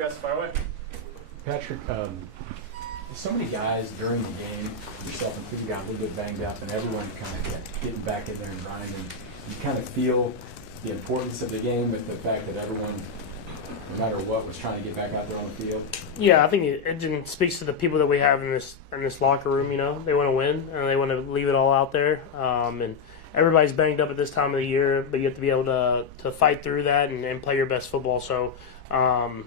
right, guys, fire away. Patrick, so many guys during the game, yourself included, got a little bit banged up, and everyone kind of getting back in there and running. And you kind of feel the importance of the game with the fact that everyone, no matter what, was trying to get back out there on the field. Yeah, I think it speaks to the people that we have in this locker room. You know, they want to win and they want to leave it all out there. And everybody's banged up at this time of the year, but you have to be able to fight through that and play your best football. So I'm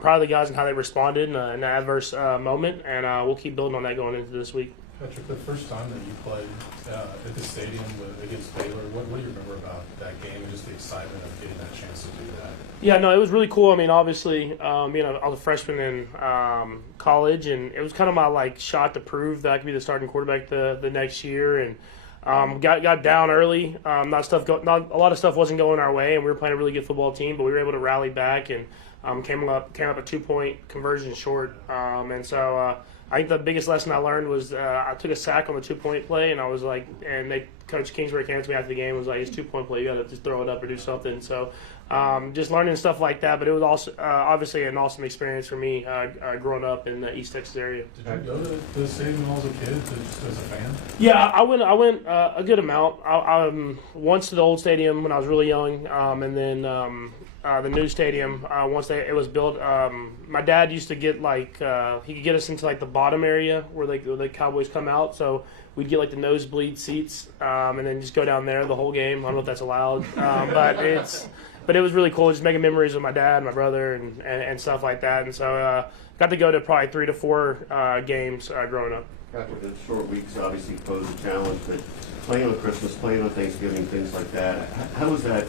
proud of the guys and how they responded in an adverse moment, and we'll keep building on that going into this week. Patrick, the first time that you played at the stadium against Baylor, what do you remember about that game and just the excitement of getting that chance to do that? Yeah, no, it was really cool. I mean, obviously, I was a freshman in college, and it was kind of my shot to prove that I could be the starting quarterback the next year. And got down early. Not a lot of stuff wasn't going our way, and we were playing a really good football team, but we were able to rally back and came up a 2-point conversion short. And so I think the biggest lesson I learned was I took a sack on the 2-point play, and I was like, and Coach Kingsbury came to me after the game and was like, it's 2-point play, you got to just throw it up or do something. So just learning stuff like that, but it was also obviously an awesome experience for me growing up in the East Texas area. Did you go to the stadium when I was a kid, just as a fan? Yeah, I went a good amount. I once to the old stadium when I was really young, and then the new stadium once it was built. My dad used to get he could get us into the bottom area where the Cowboys come out, so we'd get the nosebleed seats, and then just go down there the whole game. I don't know if that's allowed, but it was really cool, just making memories with my dad, my brother, and stuff like that. And so got to go to probably 3 to 4 games growing up. Patrick, the short weeks obviously pose a challenge, but playing on Christmas, playing on Thanksgiving, things like that, how was that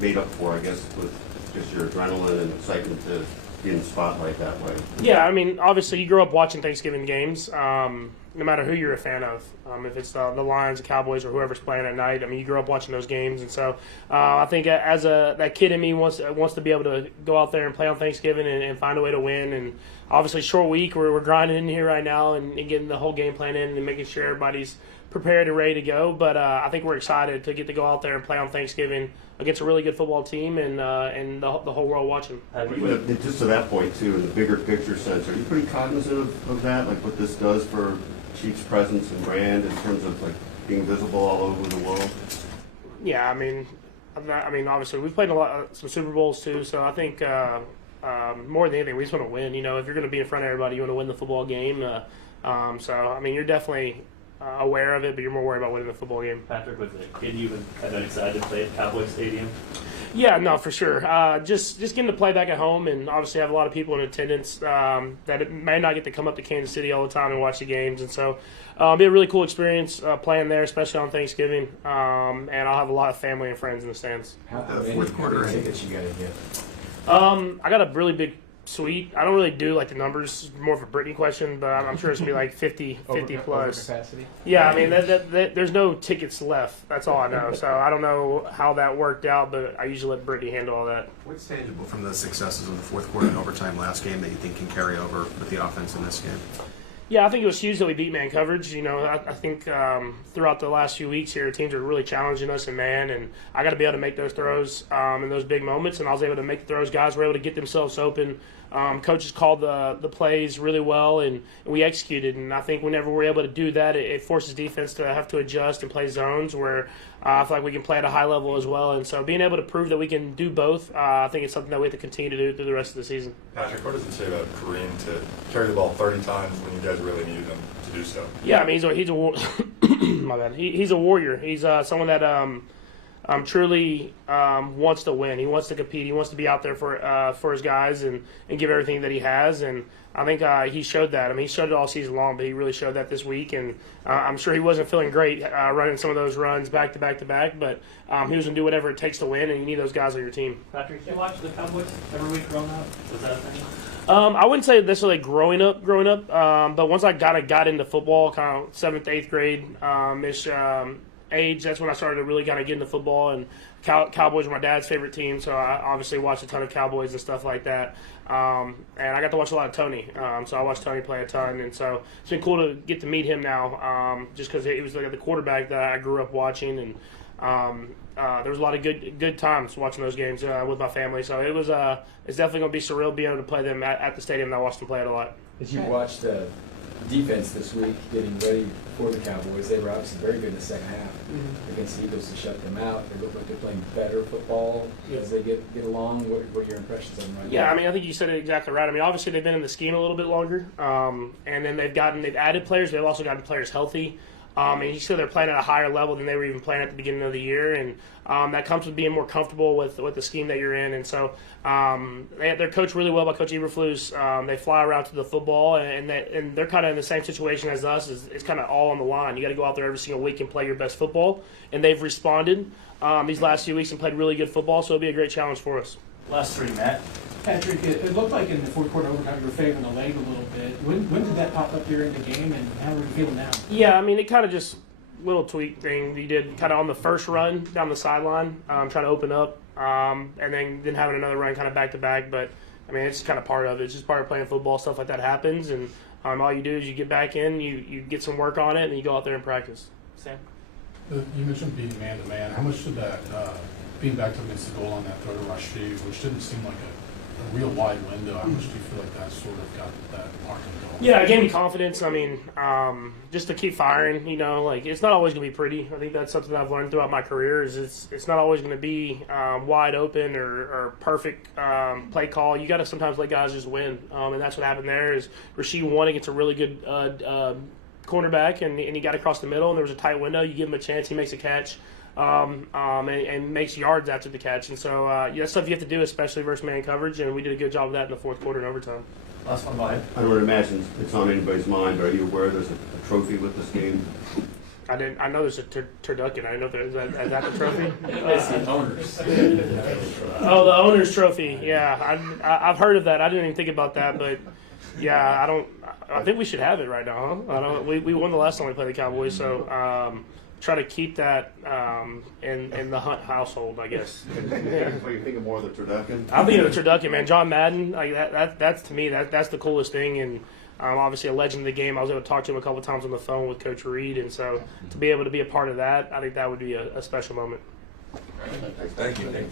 made up for, I guess, with just your adrenaline and excitement to be in the spotlight that way? Yeah, I mean, obviously you grow up watching Thanksgiving games, no matter who you're a fan of. If it's the Lions, the Cowboys, or whoever's playing at night, I mean, you grow up watching those games. And so I think as that kid in me wants to be able to go out there and play on Thanksgiving and find a way to win. And obviously short week, we're grinding in here right now and getting the whole game plan in and making sure everybody's prepared and ready to go. But I think we're excited to get to go out there and play on Thanksgiving against a really good football team and the whole world watching. Just to that point, too, in the bigger picture sense, are you pretty cognizant of that, like what this does for Chiefs' presence and brand in terms of being visible all over the world? Yeah, I mean, obviously we've played some Super Bowls too, so I think more than anything, we just want to win. You know, if you're going to be in front of everybody, you want to win the football game. So I mean, you're definitely aware of it, but you're more worried about winning the football game. Patrick, was a kid you have been excited to play at Cowboys Stadium? Yeah, no, for sure. Just getting to play back at home, and obviously have a lot of people in attendance that may not get to come up to Kansas City all the time and watch the games, and so it'll be a really cool experience playing there, especially on Thanksgiving. And I'll have a lot of family and friends in the stands. How many tickets you got to get? I got a really big suite. I don't really do the numbers. It's more of a Brittany question, but I'm sure it's gonna be 50 plus. Capacity? Yeah, I mean, there's no tickets left. That's all I know. So I don't know how that worked out, but I usually let Brittany handle all that. What's tangible from the successes of the fourth quarter and overtime last game that you think can carry over with the offense in this game? Yeah, I think it was huge that we beat man coverage. You know, I think throughout the last few weeks here, teams are really challenging us in man, and I got to be able to make those throws in those big moments, and I was able to make the throws. Guys were able to get themselves open. Coaches called the plays really well, and we executed. And I think whenever we're able to do that, it forces defense to have to adjust and play zones where I feel like we can play at a high level as well. And so being able to prove that we can do both, I think it's something that we have to continue to do through the rest of the season. Patrick, what does it say about Kareem to carry the ball 30 times when you guys really needed him to do so? Yeah, I mean, he's a my bad. He's a warrior. He's someone that truly wants to win. He wants to compete. He wants to be out there for his guys and give everything that he has. And I think he showed that. I mean, he showed it all season long, but he really showed that this week. And I'm sure he wasn't feeling great running some of those runs back to back to back, but he was going to do whatever it takes to win, and you need those guys on your team. Patrick, did you watch the Cowboys every week growing up? Was that a thing? I wouldn't say necessarily growing up, but once I got into football, kind of 7th, 8th grade ish age, that's when I started to really kind of get into football. And Cowboys were my dad's favorite team, so I obviously watched a ton of Cowboys and stuff like that. And I got to watch a lot of Tony, so I watched Tony play a ton, and so it's been cool to get to meet him now, just because he was the quarterback that I grew up watching, and there was a lot of good times watching those games with my family. So it was it's definitely going to be surreal being able to play them at the stadium that I watched them play it a lot. As you watched the defense this week getting ready for the Cowboys, they were obviously very good in the second half against the Eagles to shut them out. They look like they're playing better football as they get along. What are your impressions of them right now? Yeah, I mean, I think you said it exactly right. I mean, obviously they've been in the scheme a little bit longer, and then they've added players. They've also gotten players healthy. And you see they're playing at a higher level than they were even playing at the beginning of the year, and that comes with being more comfortable with the scheme that you're in. And so they're coached really well by Coach Eberflus. They fly around to the football, and they're kind of in the same situation as us. It's kind of all on the line. You got to go out there every single week and play your best football, and they've responded these last few weeks and played really good football. So it'll be a great challenge for us. Last three, Matt. Patrick, it looked like in the fourth quarter overtime you were favoring the leg a little bit. When did that pop up during the game, and how are you feeling now? Yeah, I mean, it kind of just little tweak thing you did kind of on the first run down the sideline, trying to open up, and then having another run kind of back to back. But I mean, it's kind of part of it. It's just part of playing football. Stuff like that happens, and all you do is you get back in, you get some work on it, and you go out there and practice. Sam? You mentioned being man-to-man. How much did that, being back up against the goal on that third rush to you, which didn't seem like a real wide window, how much do you feel like that sort of got that mark in the goal? Yeah, it gave me confidence. I mean, just to keep firing, like it's not always going to be pretty. I think that's something that I've learned throughout my career is it's not always going to be wide open or perfect play call. You got to sometimes let guys just win, and that's what happened there is Rasheed won against a really good cornerback, and he got across the middle, and there was a tight window. You give him a chance, he makes a catch. And makes yards after the catch. And so that's stuff you have to do, especially versus man coverage, and we did a good job of that in the fourth quarter and overtime. Last one, Mike. I don't imagine it's on anybody's mind, but are you aware there's a trophy with this game? I know there's a turducken. I didn't know is that the trophy? It's the owners. Oh, the owner's trophy. Yeah, I've heard of that. I didn't even think about that, but yeah, I think we should have it right now, huh? We won the last time we played the Cowboys, so try to keep that in the Hunt household, I guess. Yeah. Are you thinking more of the turducken? I'm thinking of the turducken, man. John Madden, like that's to me that's the coolest thing, and obviously a legend of the game. I was able to talk to him a couple of times on the phone with Coach Reed, and so to be able to be a part of that, I think that would be a special moment. Thank you.